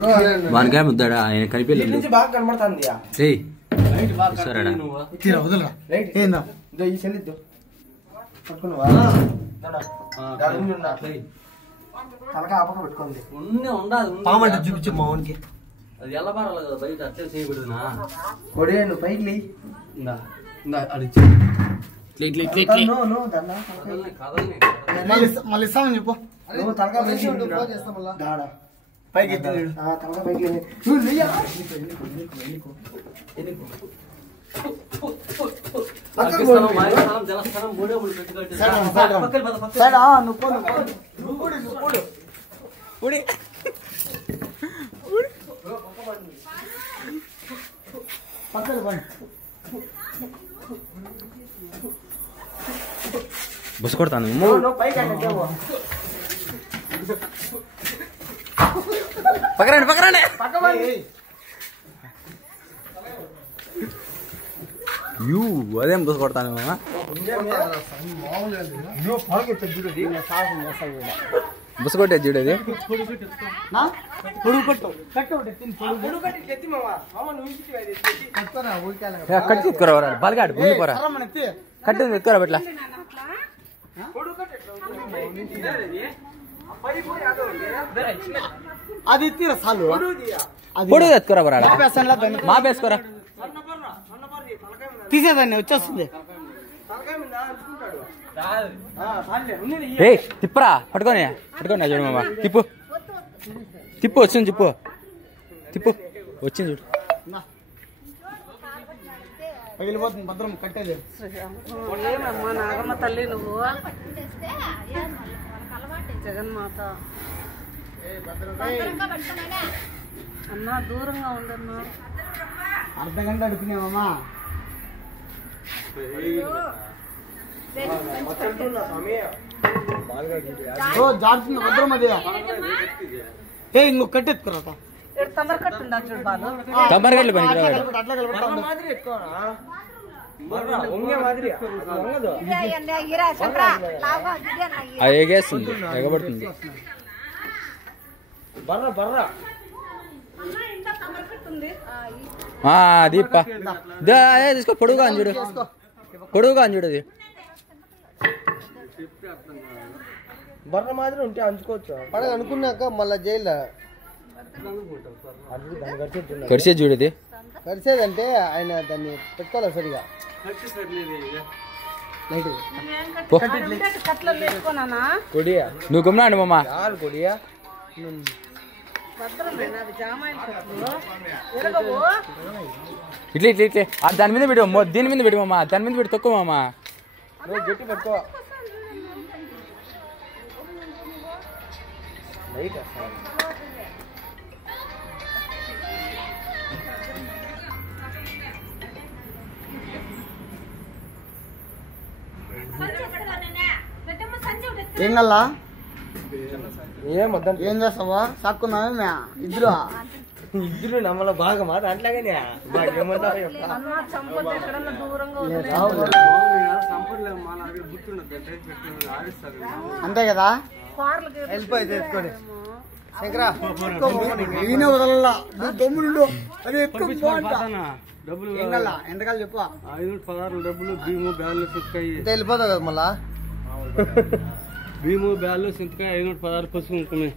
వానికాయ ముద్దాడా ఆయన కనిపించలేదు నుంచి బాగా కనబడుతుంది తలకాయ ఆపక పెట్టుకుంది పామంటే చూపించు మా వానికి అది ఎలా పడాలి కదా బయట అట్లే చేయబడుతున్నా కొడే నువ్వు పైకి లే మళ్ళీ ఇస్తామని చెప్పు నువ్వు తలకాయ పైకి తలకాయ పైకి బస్ కొడతాను పక్కరండి పక్కరండి యూ అదేం బస్ కొడతాను బస్ కొట్టే చూడేది కట్టి ఎత్తుకోరా బలగాడు ముందు పోరా కట్టి ఎత్తుకోరా బట్లా అది ఎత్తిరా చాలు పొడుగు ఎత్తుకోరా బరా మా వేసుకోరా తీసేదాన్ని వచ్చేస్తుంది ఏ తిప్పరా పట్టుకోని పట్టుకోని చూడు మామ తిప్పు తిప్పు వచ్చింది తిప్పు తిప్పు వచ్చింది చూడు పగిలిపోతుంది భద్రం కట్టేది ఏమమ్మా నాగమ్మ తల్లి నువ్వు జగన్మాత అన్నా దూరంగా ఉండన్నా అర్ధ గంట అడుగునేమమ్మా జాగ్రత్త భద్రం అది ఏ ఇంకొక కట్టెత్తుకురా తొందర కట్టుండా చూడు బాలు తమ్మరగడ్లు పనికి అట్లా అది ఎగేస్తుంది ఎగబడుతుంది అది తీసుకో పొడుగుగా అని చూడు పొడుగుగా అని చూడు అది బర్ర మాదిరి ఉంటే అంచుకోవచ్చు పడగ అనుకున్నాక మళ్ళా జైలు కరిసే చూడది కరిసేదంటే ఆయన దాన్ని పెట్టుకోవాలి సరిగా కట్లలో వేసుకోనా కొడియా నువ్వు గమ్నాడు మామ యారు కొడియా ఇట్లా ఇట్లా ఇట్లే దాని మీద పెట్టు దీని మీద పెట్టు మామ దాని మీద పెట్టి తక్కువ మామ నువ్వు గట్టి పెట్టుకో లైట్ ఏం కల్లా ఏమొద్దంటే ఏం చేస్తావా సాక్కున్నామే ఇద్దరు నమ్మల బాగా మాట అట్లాగనే అంతే కదా వెళ్ళిపోయి తెచ్చుకోండి శంకరా ఈయన వదలలా నువ్వు దమ్ముడు అది ఎక్కువ ఎంతకాలం చెప్పు 516 డబ్బులు భీము బ్యాన్లు సింతకాయ వెళ్ళిపోతావు కదా మళ్ళా భీము బ్యాన్లు సింతకాయ 516 పసుకుంటున్నాయి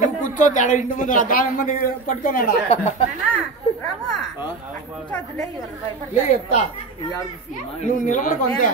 నువ్వు కూర్చోద్ది ఆడ ఇంటి ముందు దాని పట్టుకున్నాడా చెప్తా నువ్వు నిలబడుకుంటే